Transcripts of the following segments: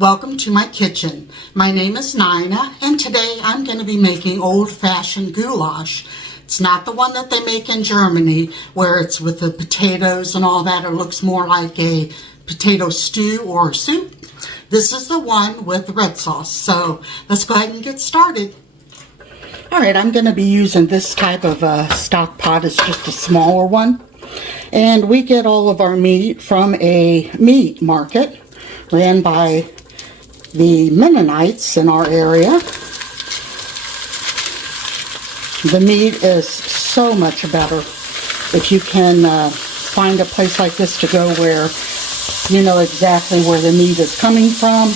Welcome to my kitchen. My name is Nina, and today I'm going to be making old-fashioned goulash. It's not the one that they make in Germany, where it's with the potatoes and all that. It looks more like a potato stew or soup. This is the one with the red sauce. So let's go ahead and get started. Alright, I'm going to be using this type of stock pot. It's just a smaller one. And we get all of our meat from a meat market ran by the Mennonites in our area. The meat is so much better if you can find a place like this to go where you know exactly where the meat is coming from.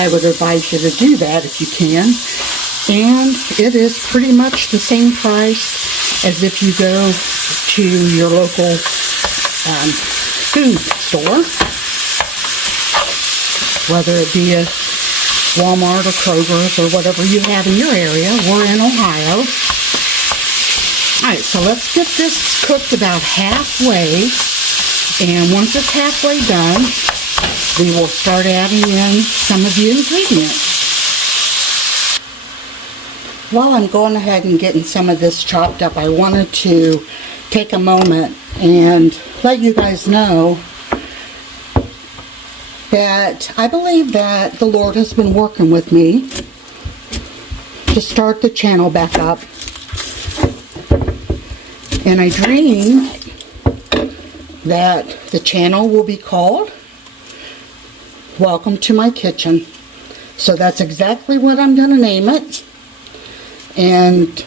I would advise you to do that if you can. And it is pretty much the same price as if you go to your local food store, whether it be a Walmart or Kroger's or whatever you have in your area. We're in Ohio. Alright, so let's get this cooked about halfway, and once it's halfway done, we will start adding in some of the ingredients. While I'm going ahead and getting some of this chopped up, I wanted to take a moment and let you guys know that I believe that the Lord has been working with me to start the channel back up. And I dreamed that the channel will be called Welcome to My Kitchen. So that's exactly what I'm going to name it. And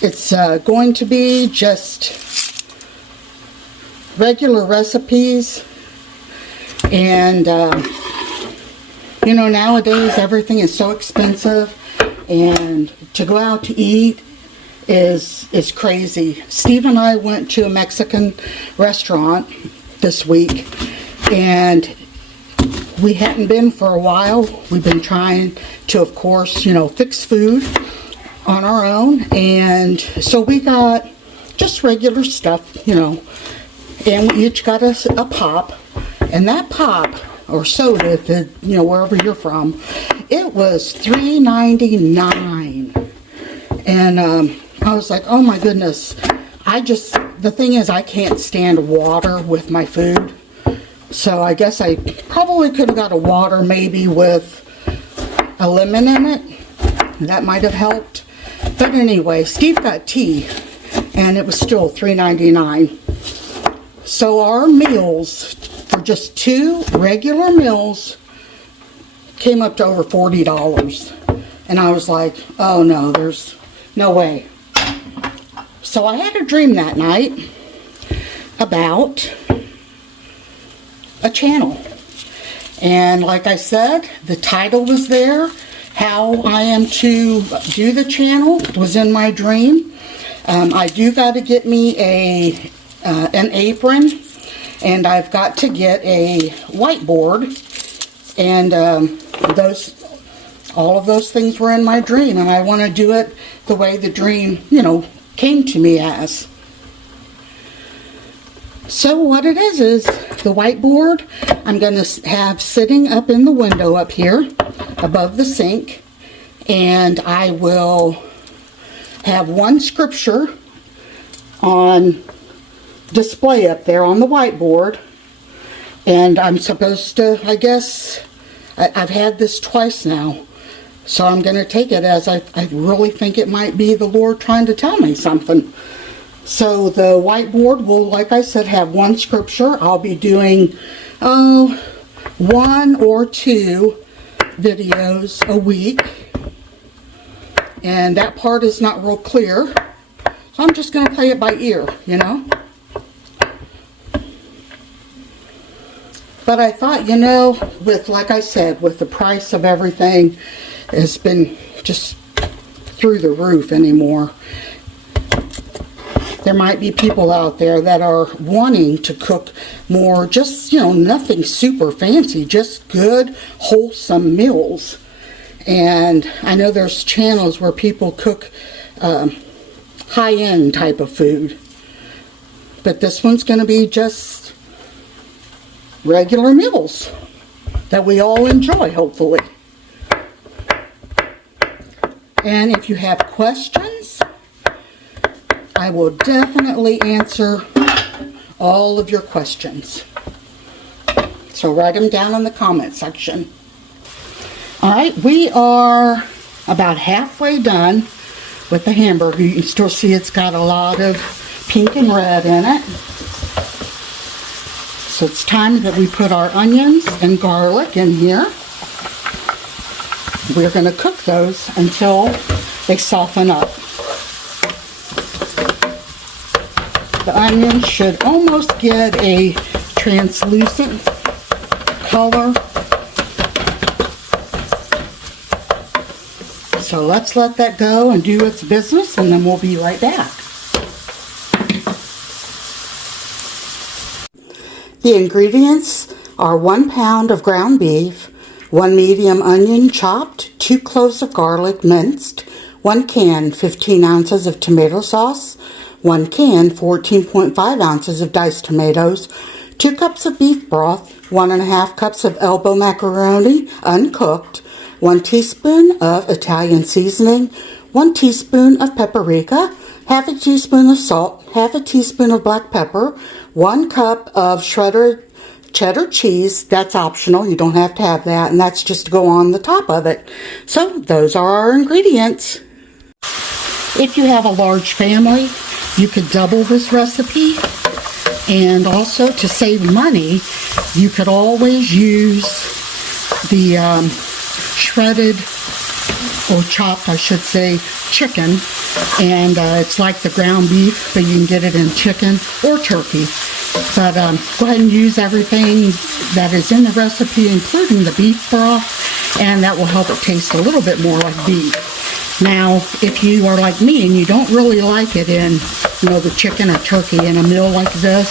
it's going to be just regular recipes. And you know, nowadays everything is so expensive, and to go out to eat is crazy. Steve and I went to a Mexican restaurant this week, and we hadn't been for a while. We've been trying to, of course, you know, fix food on our own, and so we got just regular stuff, you know, and we each got us a pop. And that pop, or soda, if it, you know, wherever you're from, it was $3.99. And I was like, oh my goodness. The thing is, I can't stand water with my food. So I guess I probably could have got a water maybe with a lemon in it. That might have helped. But anyway, Steve got tea, and it was still $3.99. So our meals, for just 2 regular meals, came up to over $40. And I was like, oh no, there's no way. So I had a dream that night about a channel. And like I said, the title was there. How I am to do the channel was in my dream. I do got to get me an apron. And I've got to get a whiteboard, and all of those things were in my dream, and I want to do it the way the dream, you know, came to me as. So what it is the whiteboard I'm going to have sitting up in the window up here above the sink, and I will have one scripture on display up there on the whiteboard, and I'm supposed to, I guess, I've had this twice now, so I'm going to take it as I really think it might be the Lord trying to tell me something. So the whiteboard will, like I said, have one scripture. I'll be doing 1 or 2 videos a week, and that part is not real clear, so I'm just going to play it by ear, you know. But I thought, you know, with, like I said, with the price of everything, it's been just through the roof anymore. There might be people out there that are wanting to cook more, just, you know, nothing super fancy, just good, wholesome meals. And I know there's channels where people cook high-end type of food. But this one's going to be just regular meals that we all enjoy, hopefully. And if you have questions, I will definitely answer all of your questions. So write them down in the comment section. Alright, we are about halfway done with the hamburger. You can still see it's got a lot of pink and red in it. So it's time that we put our onions and garlic in here. We're going to cook those until they soften up. The onions should almost get a translucent color. So let's let that go and do its business, and then we'll be right back. The ingredients are 1 pound of ground beef, 1 medium onion chopped, 2 cloves of garlic minced, 1 can 15 ounces of tomato sauce, 1 can 14.5 ounces of diced tomatoes, 2 cups of beef broth, 1.5 cups of elbow macaroni uncooked, 1 teaspoon of Italian seasoning, 1 teaspoon of paprika, half a teaspoon of salt, half a teaspoon of black pepper, 1 cup of shredded cheddar cheese. That's optional. You don't have to have that, and that's just to go on the top of it. So those are our ingredients. If you have a large family, you could double this recipe. And also, to save money, you could always use the shredded, or chopped, I should say, chicken. And it's like the ground beef, but you can get it in chicken or turkey. But go ahead and use everything that is in the recipe, including the beef broth, and that will help it taste a little bit more like beef. Now, if you are like me and you don't really like it in, the chicken or turkey in a meal like this,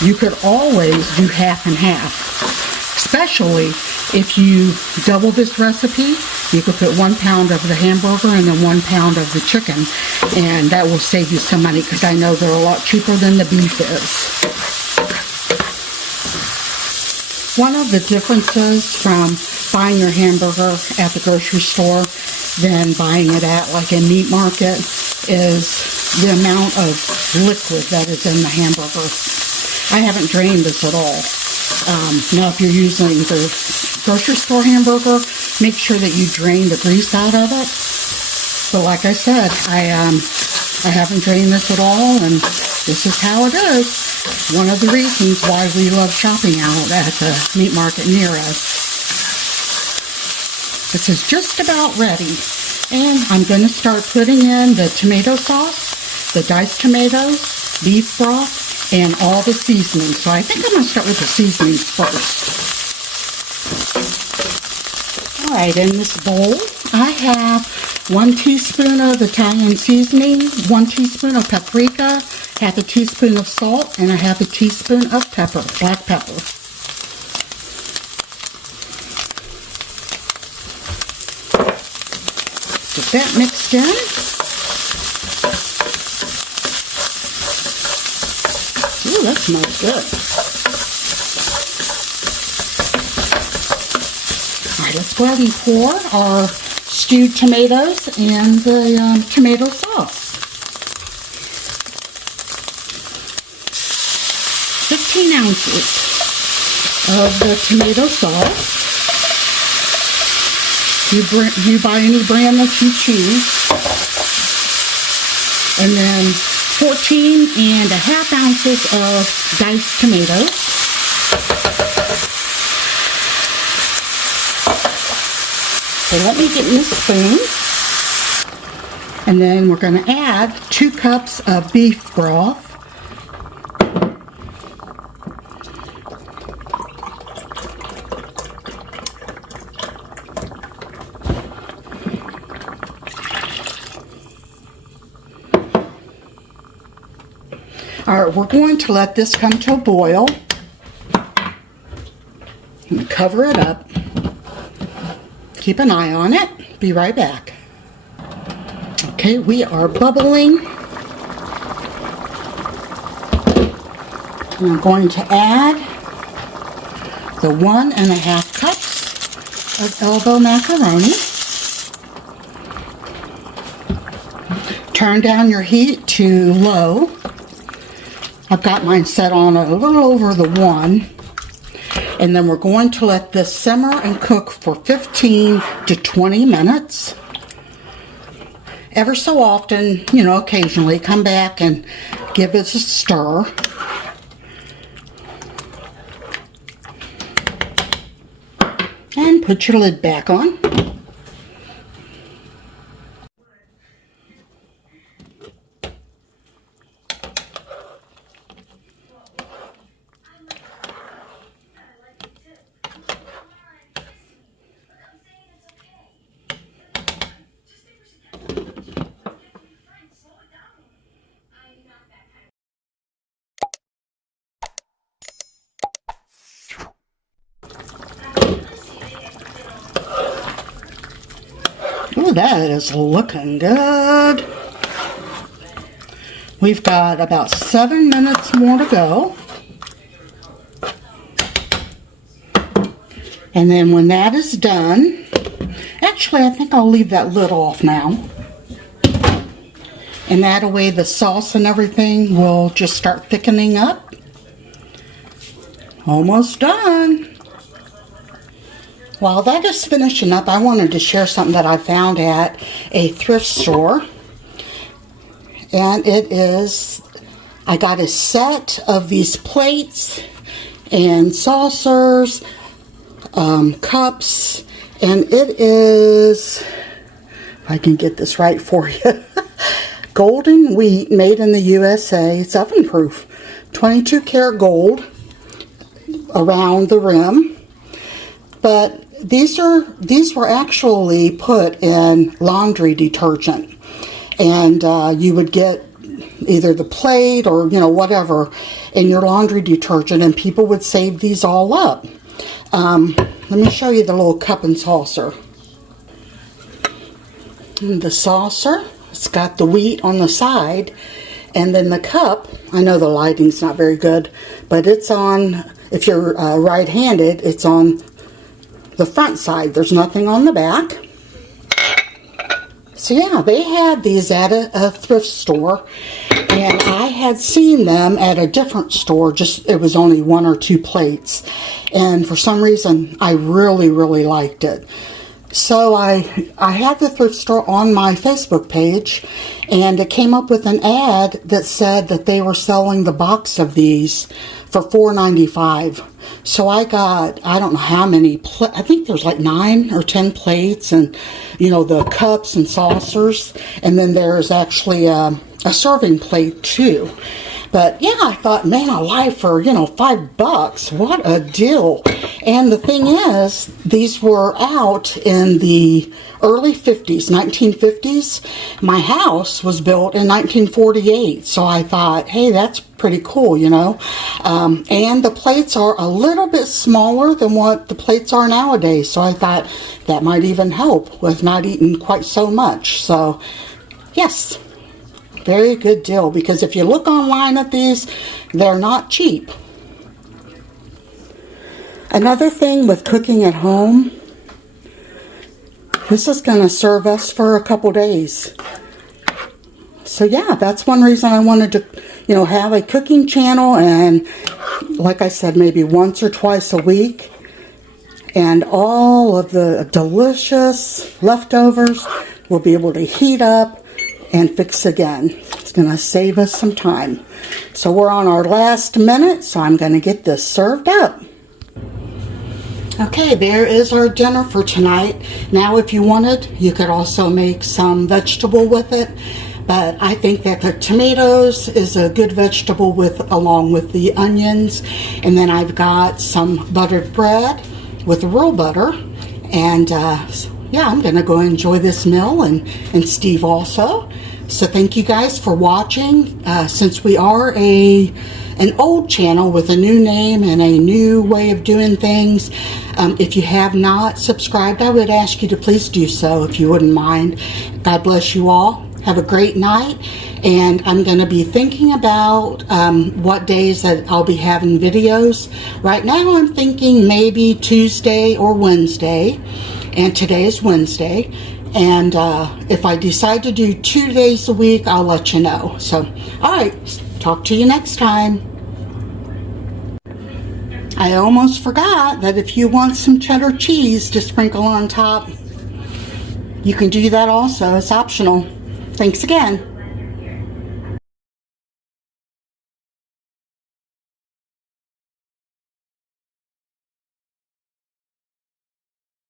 you could always do half and half. Especially if you double this recipe, you could put 1 pound of the hamburger and then 1 pound of the chicken, and that will save you some money, because I know they're a lot cheaper than the beef is. One of the differences from buying your hamburger at the grocery store than buying it at like a meat market is the amount of liquid that is in the hamburger. I haven't drained this at all. Now if you're using the grocery store hamburger, make sure that you drain the grease out of it. But like I said, I haven't drained this at all, and this is how it is. One of the reasons why we love shopping out at the meat market near us. This is just about ready. And I'm going to start putting in the tomato sauce, the diced tomatoes, beef broth, and all the seasonings. So I think I'm going to start with the seasonings first. Alright, in this bowl, I have 1 teaspoon of Italian seasoning, 1 teaspoon of paprika, half a teaspoon of salt, and a half a teaspoon of pepper, black pepper. Get that mixed in. Ooh, that smells good. Alright, let's go ahead and pour our stewed tomatoes and the tomato sauce. 15 ounces of the tomato sauce. You buy any brand that you choose. And then 14.5 ounces of diced tomatoes. So let me get this spoon. And then we're going to add 2 cups of beef broth. Alright, we're going to let this come to a boil. I'm going to cover it up. Keep an eye on it. Be right back. Okay, we are bubbling. And I'm going to add the 1.5 cups of elbow macaroni. Turn down your heat to low. I've got mine set on a little over the 1. And then we're going to let this simmer and cook for 15 to 20 minutes. Ever so often, you know, occasionally come back and give it a stir. And put your lid back on. Ooh, that is looking good. We've got about 7 minutes more to go. And then when that is done, actually I think I'll leave that lid off now. And that way the sauce and everything will just start thickening up. Almost done. While that is finishing up, I wanted to share something that I found at a thrift store. And it is, I got a set of these plates and saucers, cups, and it is, if I can get this right for you, golden wheat made in the USA. It's oven proof, 22 karat gold around the rim. But these were actually put in laundry detergent, and you would get either the plate or, you know, whatever in your laundry detergent, and people would save these all up. Let me show you the little cup and saucer. And the saucer, it's got the wheat on the side, and then the cup, I know the lighting's not very good, but it's on, if you're right-handed, it's on the front side. There's nothing on the back. So yeah, they had these at a thrift store, and I had seen them at a different store, just it was only 1 or 2 plates, and for some reason I really liked it. So I had the thrift store on my Facebook page, and it came up with an ad that said that they were selling the box of these for $4.95. So I got, I don't know how many, I think there's like 9 or 10 plates, and, you know, the cups and saucers, and then there's actually a serving plate too. But yeah, I thought, man alive, for, you know, $5, what a deal. And the thing is, these were out in the early 50s, 1950s. My house was built in 1948, so I thought, hey, that's pretty cool, you know. And the plates are a little bit smaller than what the plates are nowadays, so I thought that might even help with not eating quite so much. So, yes. Very good deal, because if you look online at these, they're not cheap. Another thing with cooking at home, this is going to serve us for a couple days. So yeah, that's one reason I wanted to, you know, have a cooking channel, and like I said, maybe once or twice a week. And all of the delicious leftovers will be able to heat up and fix again. It's going to save us some time. So we're on our last minute, so I'm going to get this served up. Okay, there is our dinner for tonight. Now, if you wanted, you could also make some vegetable with it, but I think that the tomatoes is a good vegetable along with the onions. And then I've got some buttered bread with real butter, and yeah, I'm going to go enjoy this meal, and Steve also. So thank you guys for watching. Since we are an old channel with a new name and a new way of doing things, if you have not subscribed, I would ask you to please do so if you wouldn't mind. God bless you all. Have a great night, and I'm going to be thinking about what days that I'll be having videos. Right now I'm thinking maybe Tuesday or Wednesday, and today is Wednesday. And if I decide to do 2 days a week, I'll let you know. So, alright, talk to you next time. I almost forgot that if you want some cheddar cheese to sprinkle on top, you can do that also. It's optional. Thanks again.